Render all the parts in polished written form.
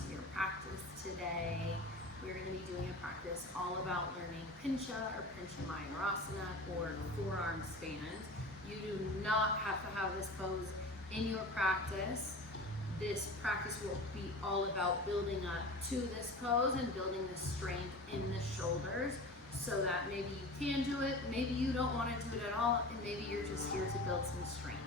to your practice today. We're going to be doing a practice all about learning Pincha or Pincha Mayurasana or forearm stand. You do not have to have this pose in your practice. This practice will be all about building up to this pose and building the strength in the shoulders so that maybe you can do it, maybe you don't want to do it at all, and maybe you're just here to build some strength.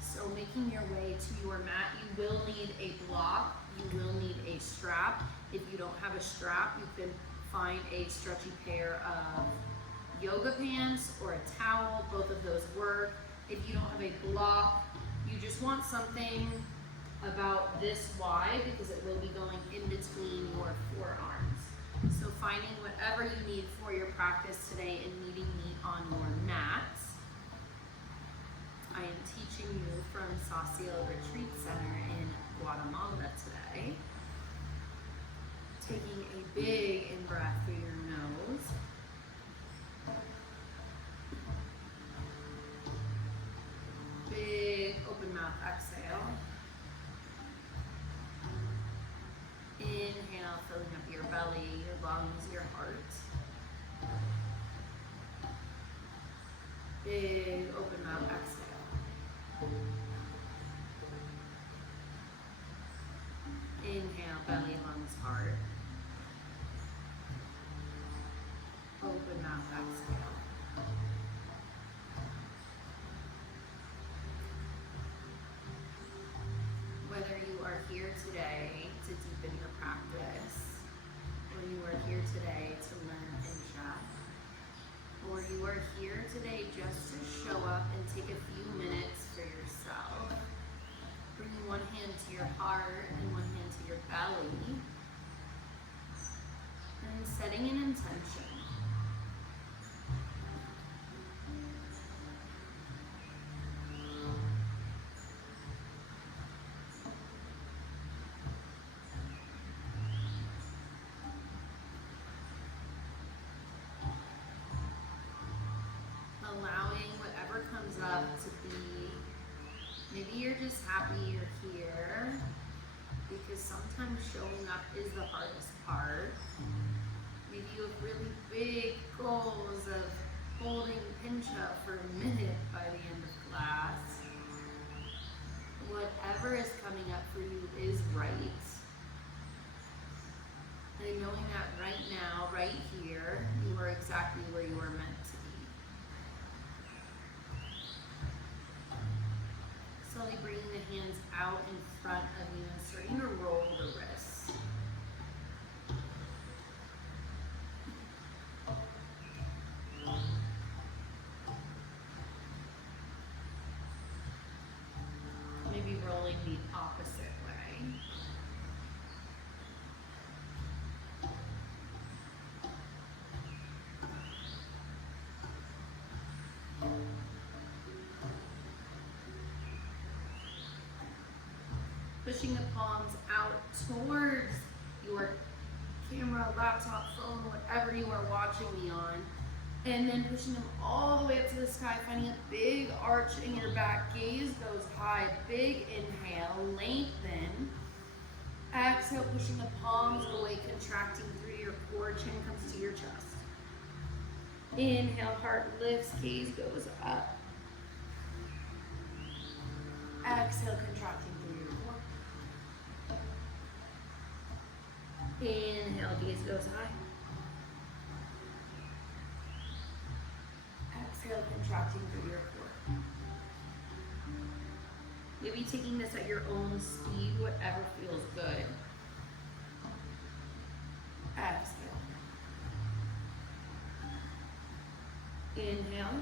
So making your way to your mat, you will need a block, you will need a strap. If you don't have a strap, you can find a stretchy pair of yoga pants or a towel, both of those work. If you don't have a block, you just want something about this wide because it will be going in between your forearms. So finding whatever you need for your practice today and meeting me on your mats. I am teaching you from Svadhyaya Retreat Center in Guatemala today. Taking a big in-breath through your nose. Big open mouth exhale. Inhale, filling up your belly, your lungs, your heart. Big open mouth exhale. Inhale, belly, lungs, heart. Open mouth exhale. Whether you are here today to deepen your practice, or you are here today to learn Pincha, or you are here today just to show up and take a few minutes for yourself, bringing one hand to your heart and one hand to your belly, and setting an intention. Allowing whatever comes up to be, maybe you're just happy you're here, because sometimes showing up is the hardest part. Maybe you have really big goals of holding Pincha for a minute by the end of class. Whatever is coming up for you is right. And knowing that right now, right here, you are exactly where you are meant to be. Slowly bringing the hands out in front of you and starting to roll the wrists. Maybe rolling the opposite way. Pushing the palms out towards your camera, laptop, phone, whatever you are watching me on. And then pushing them all the way up to the sky, finding a big arch in your back. Gaze goes high. Big inhale, lengthen. Exhale, pushing the palms away, contracting through your core. Chin comes to your chest. Inhale, heart lifts, gaze goes up. Exhale, contracting through your core. Inhale, gaze goes high. Exhale, contracting through your core. Maybe taking this at your own speed, whatever feels good. Exhale. Inhale.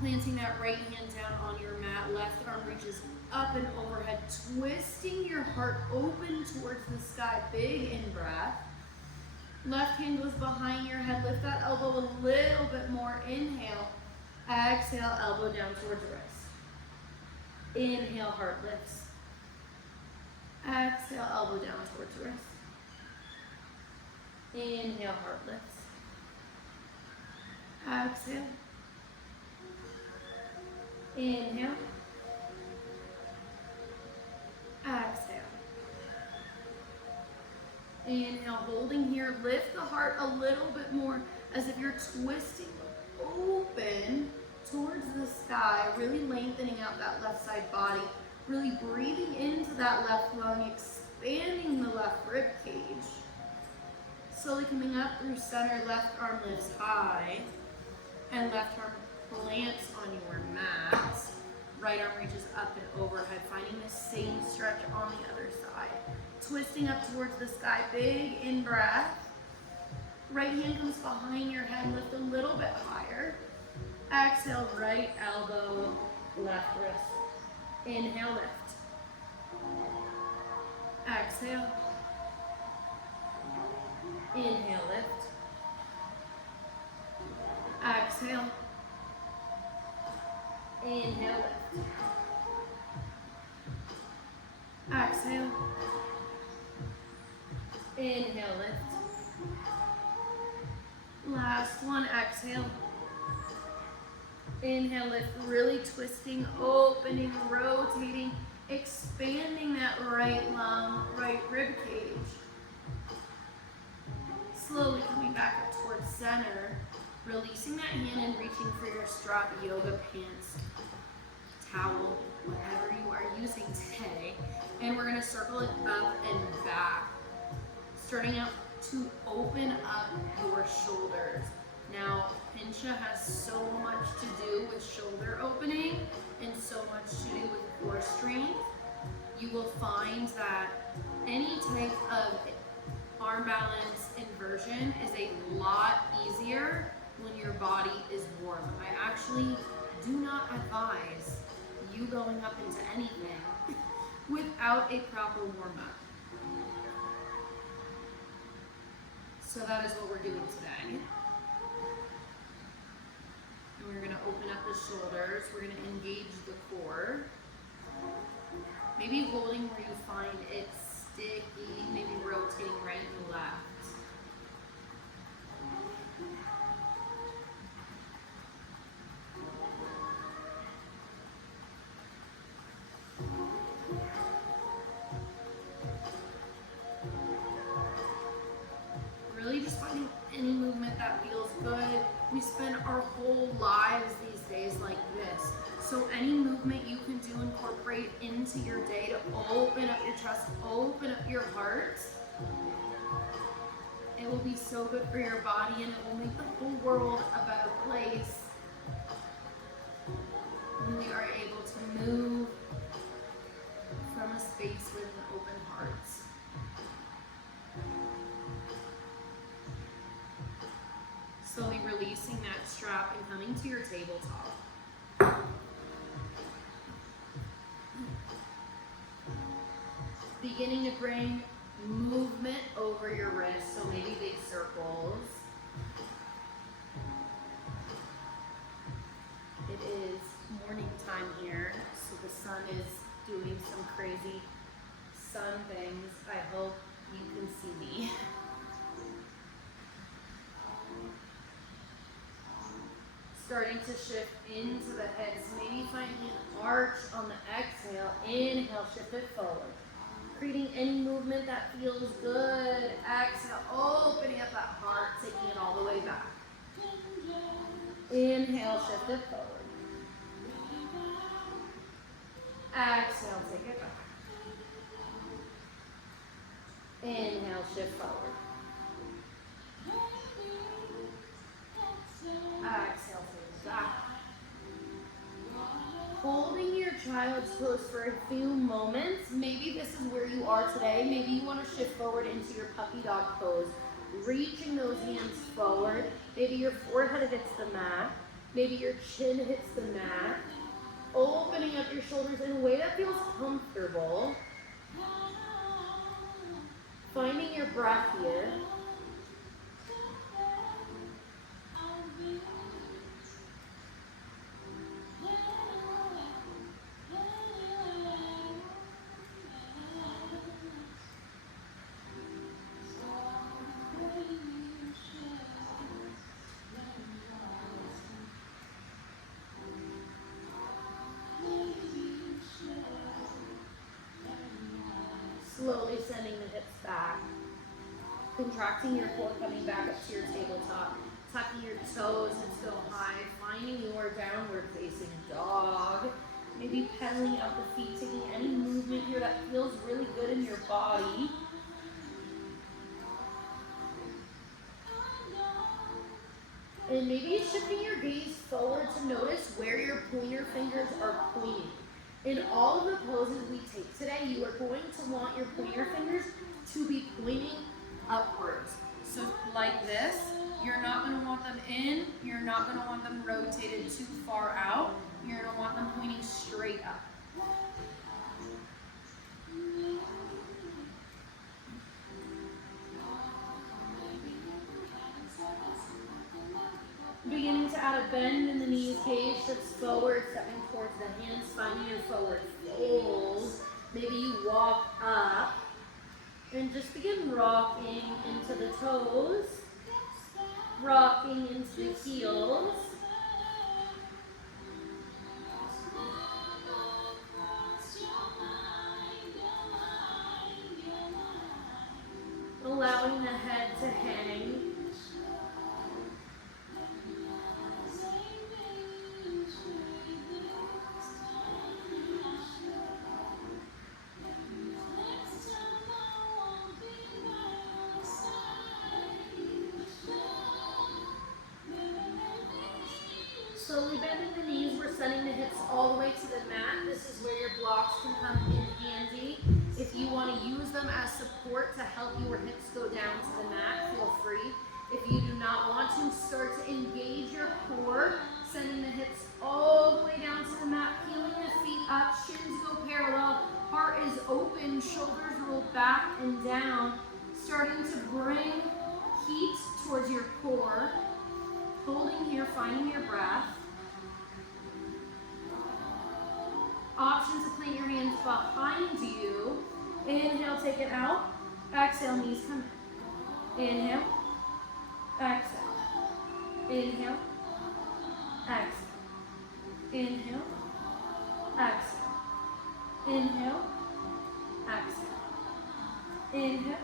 Planting that right hand down on your mat, left arm reaches up and overhead, twisting your heart open towards the sky. Big in-breath. Left hand goes behind your head. Lift that elbow a little bit more. Inhale. Exhale, elbow down towards wrist. Inhale, heart lifts. Exhale, elbow down towards wrist. Inhale, heart lifts. Exhale. Inhale. Exhale. Inhale, holding here. Lift the heart a little bit more as if you're twisting open towards the sky, really lengthening out that left side body, really breathing into that left lung, expanding the left rib cage. Slowly coming up through center, left arm lifts high, and left arm plants on your mat. Right arm reaches up and overhead, finding the same stretch on the other side. Twisting up towards the sky, big in-breath. Right hand comes behind your head, lift a little bit higher. Exhale, right elbow, left wrist. Inhale, lift. Exhale. Inhale, lift. Exhale. Inhale, lift. Exhale. Inhale, lift. Last one, exhale. Inhale, lift, really twisting, opening, rotating, expanding that right lung, right rib cage. Slowly coming back up towards center, releasing that hand and reaching for your strap, yoga pants, towel, whatever you are using today. And we're gonna circle it up and back, starting out to open up your shoulders. Now, Pincha has so much to do with shoulder opening and so much to do with core strength. You will find that any type of arm balance inversion is a lot easier when your body is warm. I actually do not advise you going up into anything without a proper warm-up. So that is what we're doing today. And we're going to open up the shoulders. We're going to engage the core. Maybe holding where you find it sticky, maybe rotating right and left. Really just finding any movement that feels good. We spend our whole lives these days like this. So any movement you can do, incorporate into your day to open up your chest, open up your heart. It will be so good for your body and it will make the whole world a better place when we are able to move from a space with an open heart. Slowly releasing that strap and coming to your tabletop. Beginning to bring movement over your wrists, so maybe big circles. It is morning time here, so the sun is doing some crazy sun things. I hope you can see me. Starting to shift into the head, so maybe finding an arch on the exhale. Inhale, shift it forward. Creating any movement that feels good. Exhale, opening up that heart, taking it all the way back. Inhale, shift it forward. Exhale, take it back. Inhale, shift forward. Exhale, take it back. Holding your child's pose for a few moments. Maybe this is where you are today. Maybe you want to shift forward into your puppy dog pose. Reaching those hands forward. Maybe your forehead hits the mat. Maybe your chin hits the mat. Opening up your shoulders in a way that feels comfortable. Finding your breath here. Slowly sending the hips back. Contracting your core, coming back up to your tabletop. Tucking your toes, hips go high. Finding your downward facing dog. Maybe pedaling out the feet, taking any movement here that feels really good in your body. And maybe shifting your gaze forward to notice where your pointer fingers are pointing. In all of the poses we take today, you are going to want your pointer fingers to be pointing upwards. So like this, you're not going to want them in, you're not going to want them rotated too far out, you're going to want them pointing straight up. Beginning to add a bend in the knees, gaze shifts forward, stepping towards the hands, finding your forward fold. Maybe you walk up and just begin rocking into the toes, rocking into the heels. Allowing the head to hang. Slowly bending the knees, we're sending the hips all the way to the mat. This is where your blocks can come in handy. If you want to use them as support to help your hips go down to the mat, feel free. If you do not want to, start to engage your core, sending the hips all the way down to the mat, peeling the feet up, shins go parallel, heart is open, shoulders roll back and down, starting to bring heat towards your core. Holding here, finding your breath. Option to plant your hands behind you. Inhale, take it out. Exhale, knees come in. Inhale, exhale. Inhale, exhale. Inhale, exhale. Inhale, exhale. Inhale,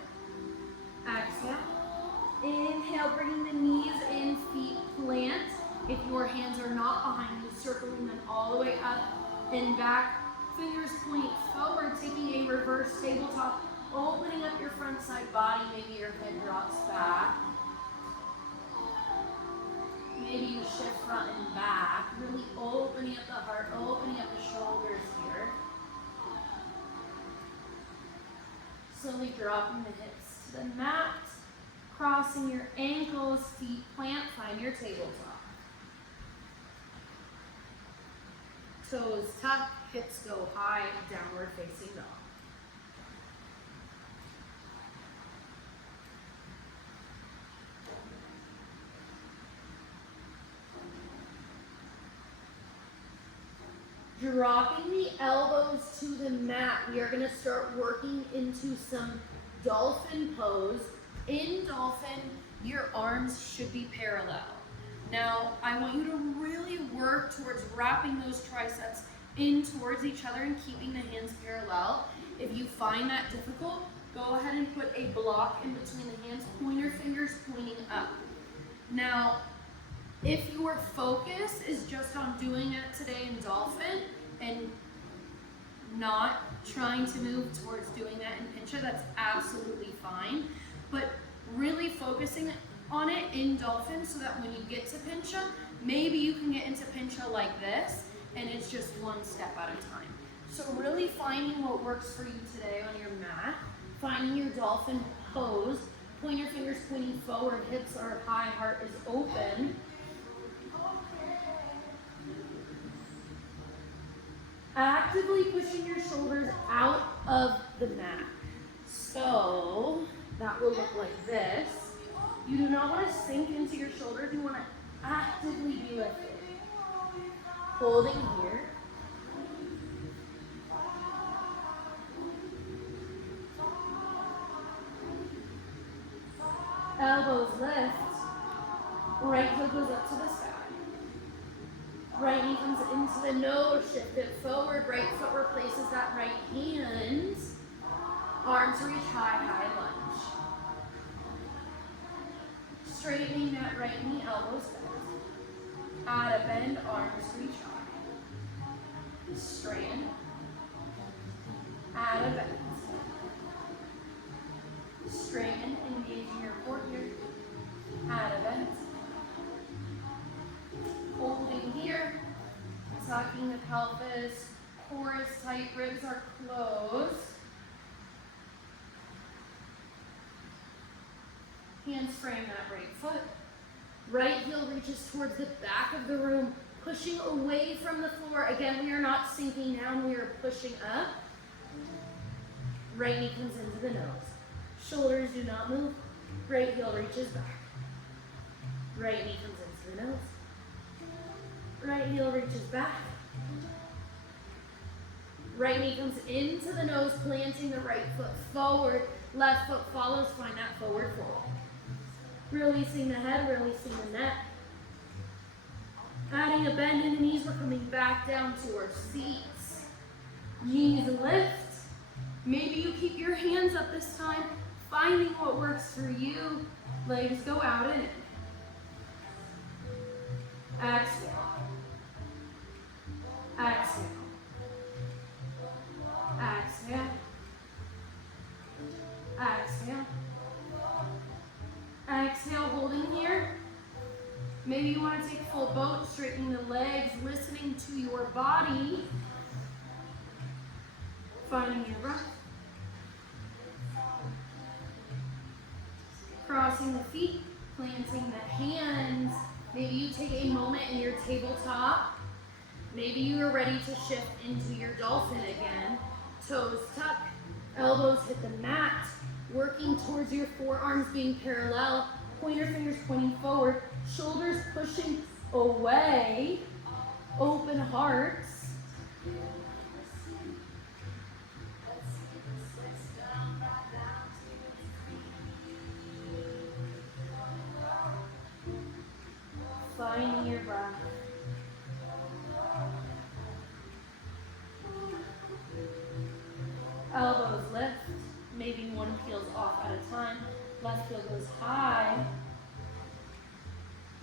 exhale. Inhale, bringing the knees in, feet plant. If your hands are not behind you, circling them all the way up and back. Fingers point forward, taking a reverse tabletop, opening up your front side body. Maybe your head drops back. Maybe you shift front and back, really opening up the heart, opening up the shoulders here. Slowly dropping the hips to the mat. Crossing your ankles, feet plant, find your tabletop. Toes tuck, hips go high, downward facing dog. Dropping the elbows to the mat, we are going to start working into some dolphin pose. In dolphin, your arms should be parallel. Now, I want you to really work towards wrapping those triceps in towards each other and keeping the hands parallel. If you find that difficult, go ahead and put a block in between the hands, pointer fingers pointing up. Now, if your focus is just on doing it today in dolphin and not trying to move towards doing that in Pincha, that's absolutely fine. But really focusing on it in dolphin so that when you get to Pincha, maybe you can get into Pincha like this, and it's just one step at a time. So really finding what works for you today on your mat, finding your dolphin pose, pointer fingers pointing forward, hips are high, heart is open. Actively pushing your shoulders out of the mat. So that will look like this. You do not want to sink into your shoulders. You want to actively be with it. Holding here. Elbows lift. Right heel goes up to the sky. Right knee comes into the nose, shift it forward. Right foot replaces that right hand. Arms reach high, high lunge. Straightening that right knee, elbows bent. Add a bend, arms reach high. Straighten. Add a bend. Straighten, engaging your core here. Add a bend. Holding here. Tucking the pelvis. Core is tight, ribs are closed. Hands frame that right foot. Right heel reaches towards the back of the room, pushing away from the floor. Again, we are not sinking down, we are pushing up. Right knee comes into the nose. Shoulders do not move. Right heel reaches back. Right knee comes into the nose. Right heel reaches back. Right knee comes into the nose, planting the right foot forward. Left foot follows, find that forward fold. Releasing the head, releasing the neck. Adding a bend in the knees, we're coming back down to our seats. Knees lift. Maybe you keep your hands up this time, finding what works for you. Legs go out and in. Exhale. Exhale. Exhale. Exhale. Exhale, holding here. Maybe you want to take a full boat, straightening the legs, listening to your body. Finding your breath. Crossing the feet, planting the hands. Maybe you take a moment in your tabletop. Maybe you are ready to shift into your dolphin again. Toes tuck, elbows hit the mat. Working towards your forearms being parallel. Pointer fingers pointing forward. Shoulders pushing away. Open hearts. Finding your breath. Elbows lift. Maybe one peels off at a time. Left heel goes high.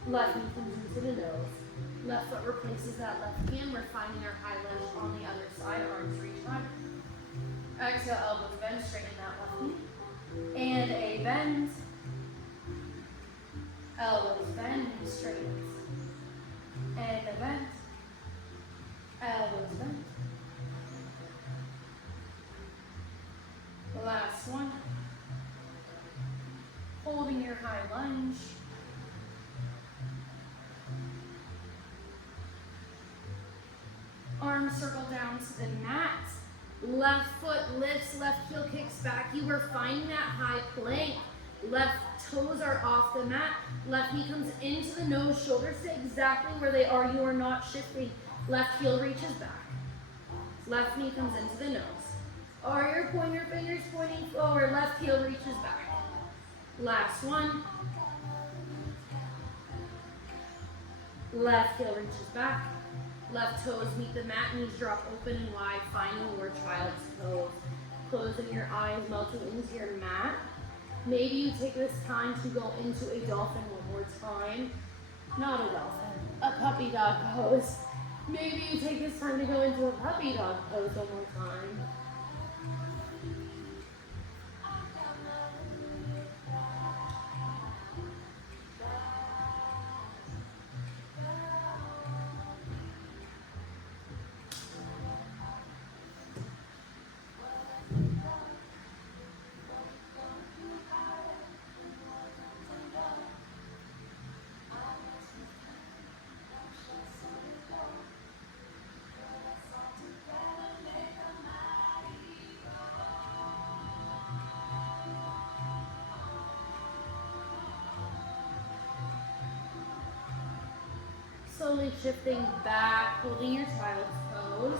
Left knee comes into the nose. Left foot replaces that left hand. We're finding our high lunge on the other side. Arms reach high. Exhale, elbows bend. Straighten that left knee. And a bend. Elbows bend and straightens. And a bend. Elbows bend. Last one. Holding your high lunge. Arms circle down to the mat. Left foot lifts, left heel kicks back. You are finding that high plank. Left toes are off the mat. Left knee comes into the nose. Shoulders stay exactly where they are. You are not shifting. Left heel reaches back. Left knee comes into the nose. Are your pointer fingers pointing forward? Left heel reaches back. Last one. Left heel reaches back. Left toes meet the mat, knees drop open and wide, finding your child's pose. Closing your eyes, melting into your mat. Maybe you take this time to go into a dolphin one more time. Not a dolphin, a puppy dog pose. Maybe you take this time to go into a puppy dog pose one more time. Slowly shifting back, holding your child's pose.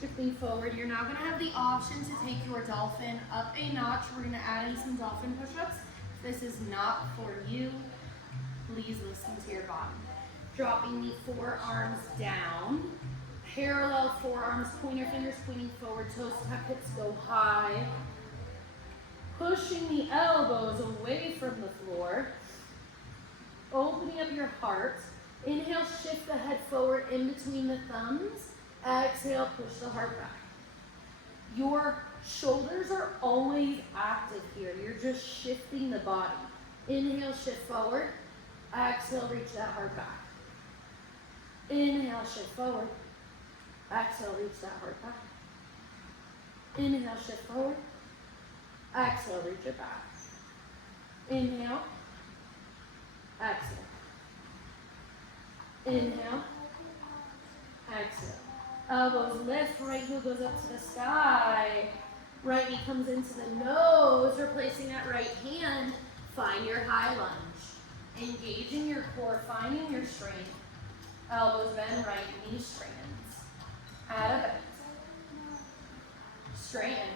Shifting forward, you're now going to have the option to take your dolphin up a notch. We're going to add in some dolphin push-ups. If this is not for you, please listen to your body. Dropping the forearms down, Parallel forearms, pointer fingers pointing forward, toes tuck, hips go high. Pushing the elbows away from the floor. Opening up your heart. Inhale, shift the head forward in between the thumbs. Exhale, push the heart back. Your shoulders are always active here. You're just shifting the body. Inhale, shift forward. Exhale, reach that heart back. Inhale, shift forward. Exhale, reach that heart back. Inhale, shift forward. Exhale, reach it back. Inhale. Exhale. Inhale. Exhale. Elbows lift, right heel goes up to the sky. Right knee comes into the nose, replacing that right hand. Find your high lunge. Engaging your core, finding your strength. Elbows bend, right knee straightens. Add a bend. Straighten.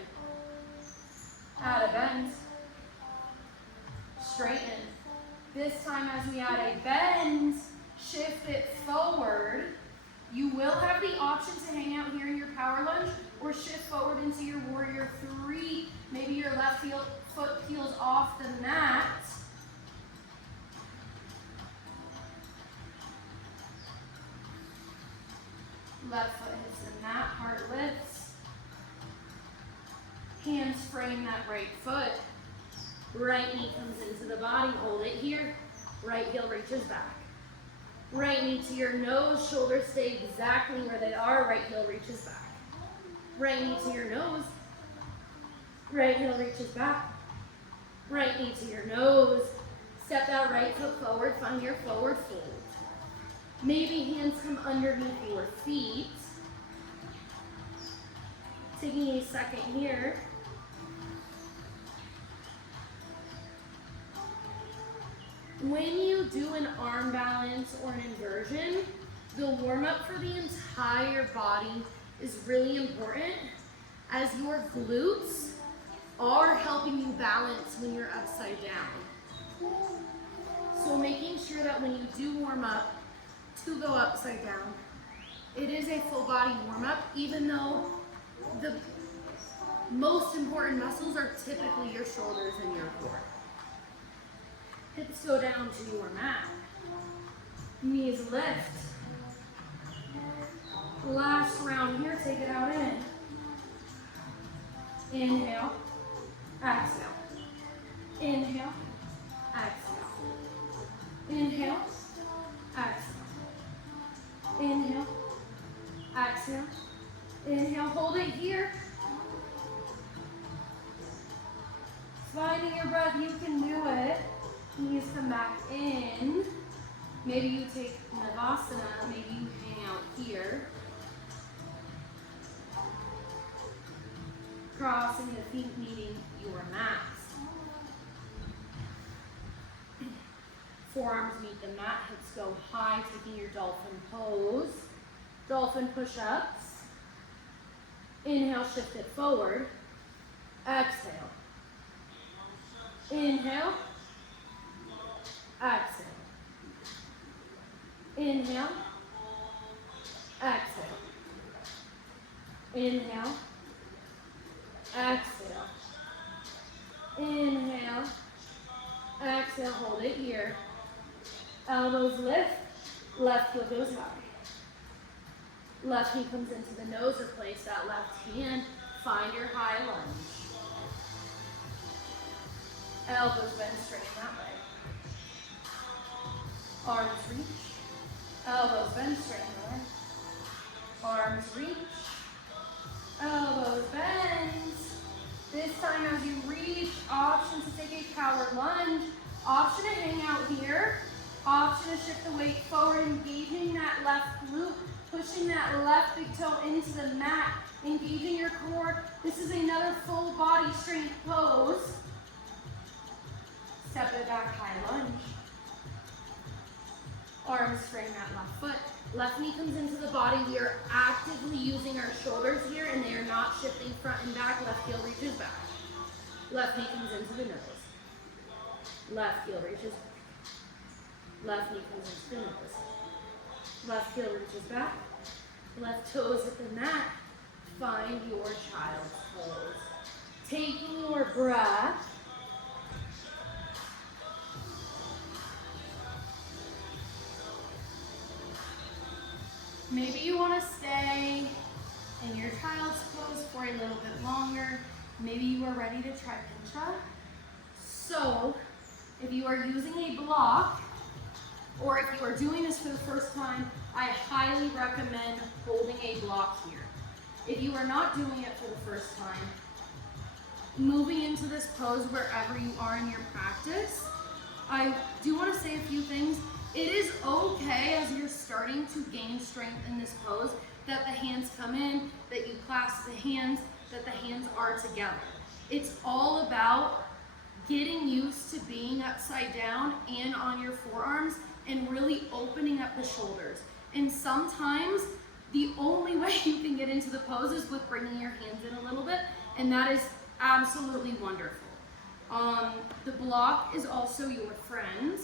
Add a bend. Straighten. This time as we add a bend, shift it forward. You will have the option to hang out here in your power lunge or shift forward into your warrior three. Maybe your left foot peels off the mat. Left foot hits the mat, heart lifts. Hands frame that right foot. Right knee comes into the body, hold it here. Right heel reaches back. Right knee to your nose, shoulders stay exactly where they are, right heel reaches back. Right knee to your nose, right heel reaches back. Right knee to your nose, step that right foot forward, find your forward fold. Maybe hands come underneath your feet. Taking a second here. When you do an arm balance or an inversion, the warm-up for the entire body is really important, as your glutes are helping you balance when you're upside down. So making sure that when you do warm up to go upside down, it is a full body warm-up, even though the most important muscles are typically your shoulders and your core. Hips go down to your mat. Knees lift. Last round here, take it out in. Inhale, exhale. Inhale, exhale. Inhale, exhale. Inhale, exhale. Inhale, hold it here. Finding your breath, you can do it. Knees come back in. Maybe you take Navasana, maybe you hang out here. Crossing the feet meeting your mats. Forearms meet the mat, hips go high, taking your dolphin pose. Dolphin push-ups. Inhale, shift it forward. Exhale. Inhale. Exhale. Inhale. Exhale. Inhale. Exhale. Inhale. Exhale. Hold it here. Elbows lift. Left heel goes high. Left knee comes into the nose. Replace that left hand. Find your high lunge. Elbows bend, straighten that way. Arms reach. Elbows bend, straighten the way. Arms reach. Elbows bend. This time as you reach, option to take a power lunge. Option to hang out here. Option to shift the weight forward, engaging that left glute, pushing that left big toe into the mat, engaging your core. This is another full body strength pose. Step it back, high lunge. Arms frame that left foot. Left knee comes into the body. We are actively using our shoulders here, and they are not shifting front and back. Left heel reaches back. Left knee comes into the nose. Left heel reaches back. Left knee comes into the nose. Left heel reaches back. Left toes hit the mat. Find your child's pose. Taking your breath. Maybe you want to stay in your child's pose for a little bit longer. Maybe you are ready to try Pincha. So, if you are using a block, or if you are doing this for the first time, I highly recommend holding a block here. If you are not doing it for the first time, moving into this pose wherever you are in your practice, I do want to say a few things. It is okay as you're starting to gain strength in this pose that the hands come in, that you clasp the hands, that the hands are together. It's all about getting used to being upside down and on your forearms and really opening up the shoulders. And sometimes the only way you can get into the pose is with bringing your hands in a little bit, and that is absolutely wonderful. The block is also your friend.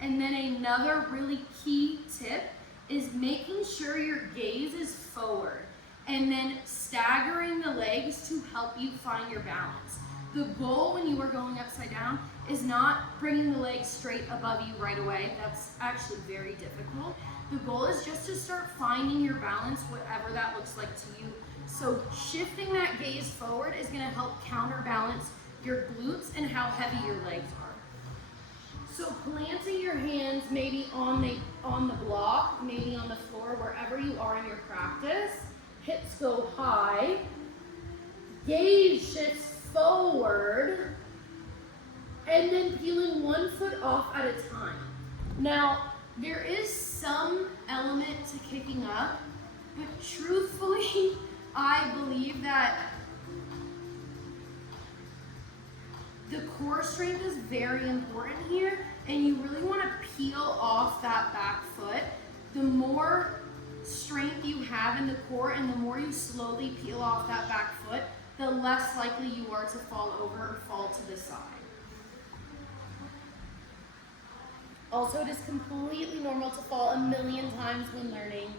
And then another really key tip is making sure your gaze is forward and then staggering the legs to help you find your balance. The goal when you are going upside down is not bringing the legs straight above you right away. That's actually very difficult. The goal is just to start finding your balance, whatever that looks like to you. So shifting that gaze forward is going to help counterbalance your glutes and how heavy your legs are. So planting your hands maybe on the block, maybe on the floor, wherever you are in your practice. Hips go high. Gaze shifts forward. And then peeling one foot off at a time. Now, there is some element to kicking up, but truthfully, I believe that the core strength is very important here, and you really want to peel off that back foot. The more strength you have in the core and the more you slowly peel off that back foot, the less likely you are to fall over or fall to the side. Also, it is completely normal to fall a million times when learning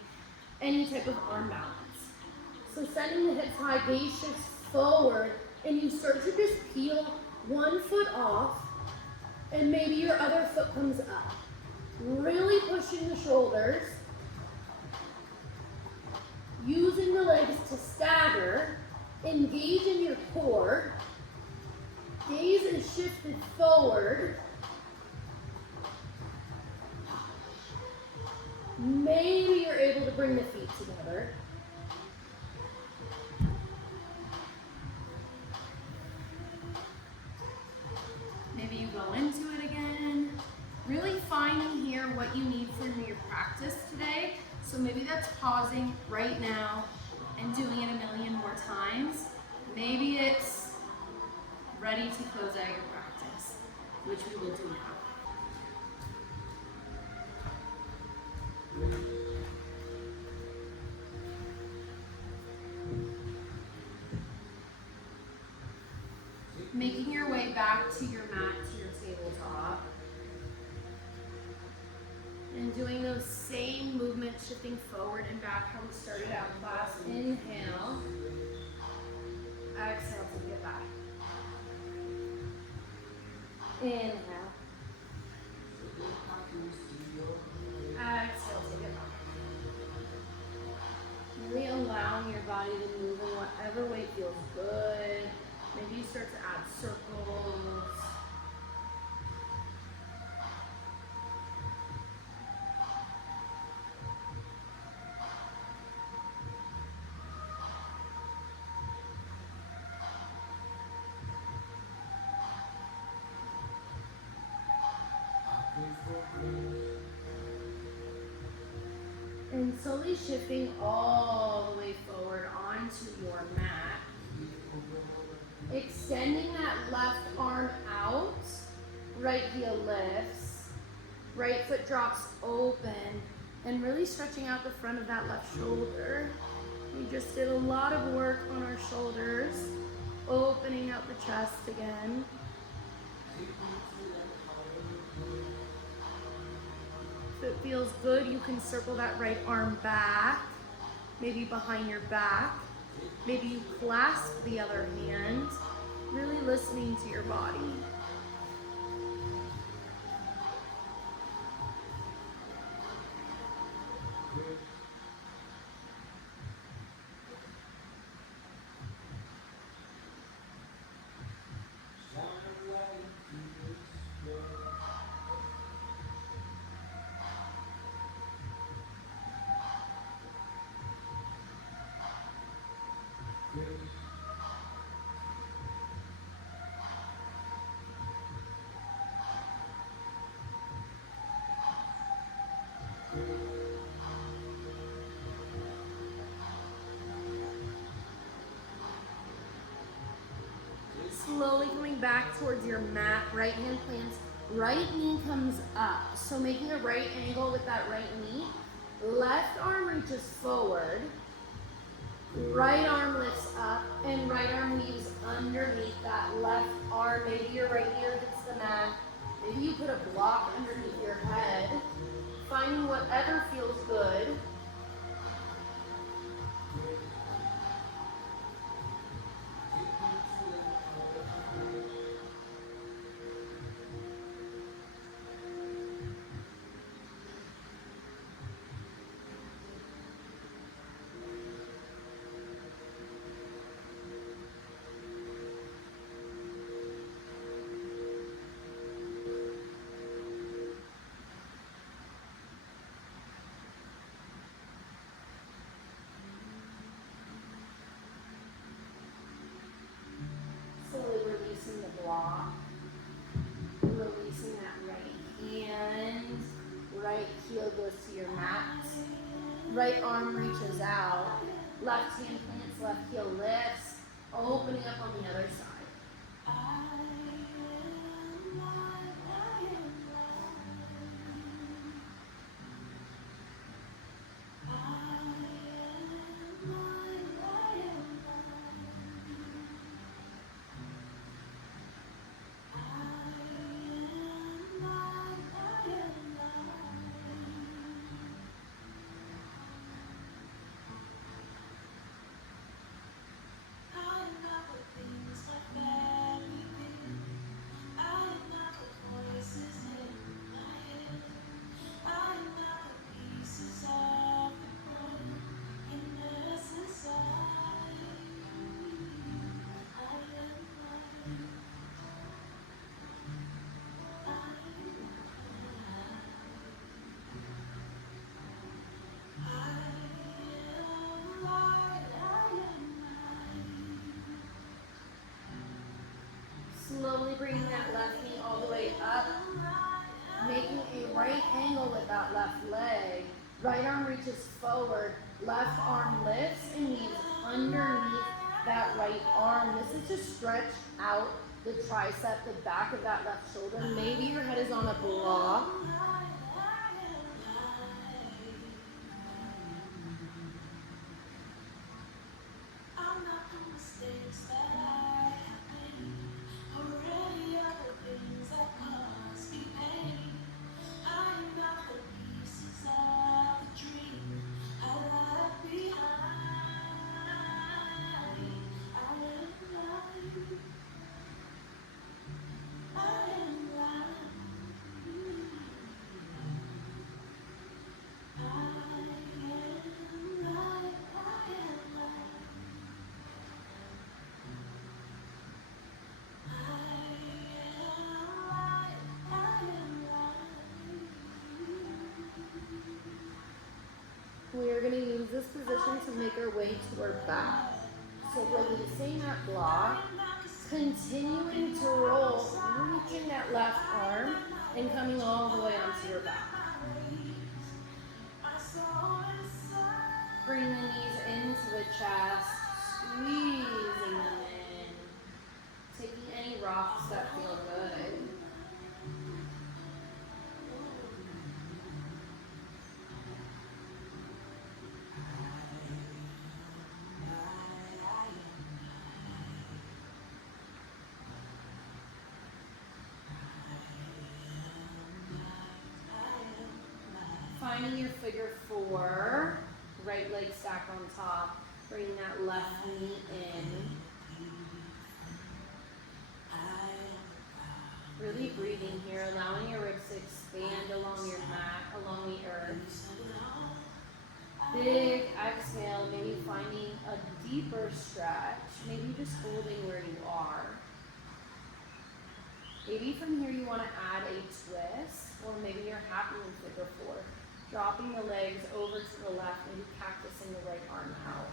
any type of arm balance. So sending the hips high, gaze shifts forward, and you start to just peel one foot off, and maybe your other foot comes up. Really pushing the shoulders, using the legs to stagger, engage in your core, gaze is shifted forward. Maybe you're able to bring the feet together. Maybe you go into it again. Really finding here what you need from your practice today. So maybe that's pausing right now and doing it a million more times. Maybe it's ready to close out your practice, which we will do now. Making your way back to your mat, to your tabletop. And doing those same movements, shifting forward and back how we started out class. Inhale. Exhale to get back. Inhale. Exhale to get back. Really allowing your body to move in whatever way feels good. Maybe you start to add circles. And slowly shifting all the way forward onto your mat. Extending that left arm out, right heel lifts, right foot drops open, and really stretching out the front of that left shoulder. We just did a lot of work on our shoulders, opening out the chest again. If it feels good, you can circle that right arm back. maybe behind your back. Maybe you clasp the other hand, really listening to your body. Slowly coming back towards your mat, right hand plants, right knee comes up. So making a right angle with that right knee. Left arm reaches forward. Right arm lifts up and right arm weaves underneath that left arm. Maybe your right ear hits the mat. Maybe you put a block underneath your head. Finding whatever feels good. Slowly releasing the block, releasing that right hand, right heel goes to your mat, right arm reaches out, left hand plants, left heel lifts, opening up on the other side. Slowly bringing that left knee all the way up, making a right angle with that left leg. Right arm reaches forward, left arm lifts and weaves underneath that right arm. This is to stretch out the tricep, the back of that left shoulder. Maybe your head is on a block. We are going to use this position to make our way to our back. So releasing that block, continuing to roll, reaching that left arm, and coming all the way onto your back. Bring the knees into the chest, squeezing them in. Taking any rocks that feel good. Finding your figure four, Right leg stacked on top. Bring that left knee in. Really breathing here, allowing your ribs to expand along your mat, along the earth. Big exhale, maybe finding a deeper stretch, maybe just holding where you are. Maybe from here you want to add a twist, or maybe you're happy with figure four. Dropping the legs over to the left, maybe cactusing the right arm out.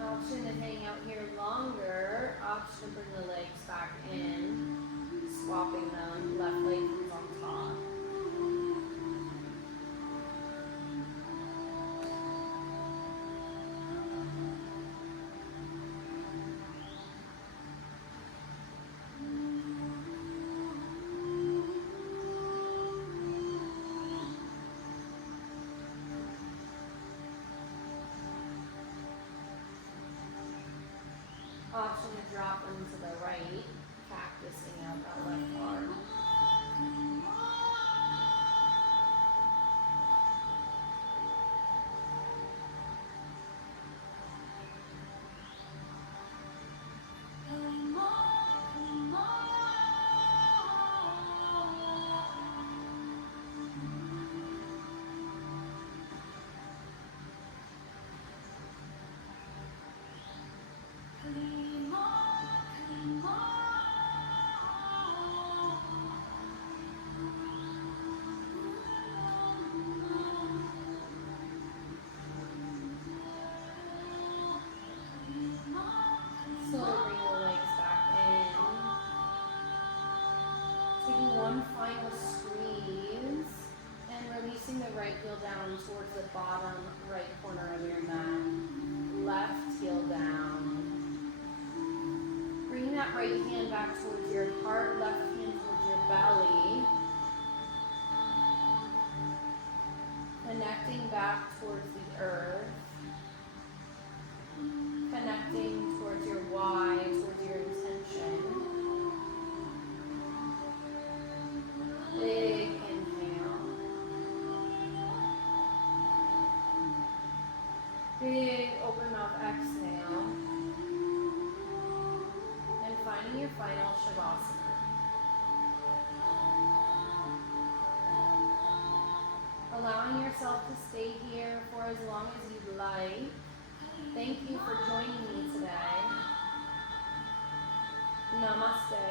Option to hang out here longer. Option to bring the legs back in. Swapping them. Left leg comes on top. Option to drop them to the right, cactusing out that left arm. Slowly bring the legs back in. Taking one final squeeze and releasing the right heel down towards the bottom right corner of your mat. Left heel down. Bring that right hand back towards your heart, left hand towards your belly. Connecting back towards the earth. Connecting towards your why, towards your intention. Big inhale. Big open mouth exhale. And finding your final Shavasana. Allowing yourself to stay here for as long as you'd like. Thank you for joining me today. Namaste.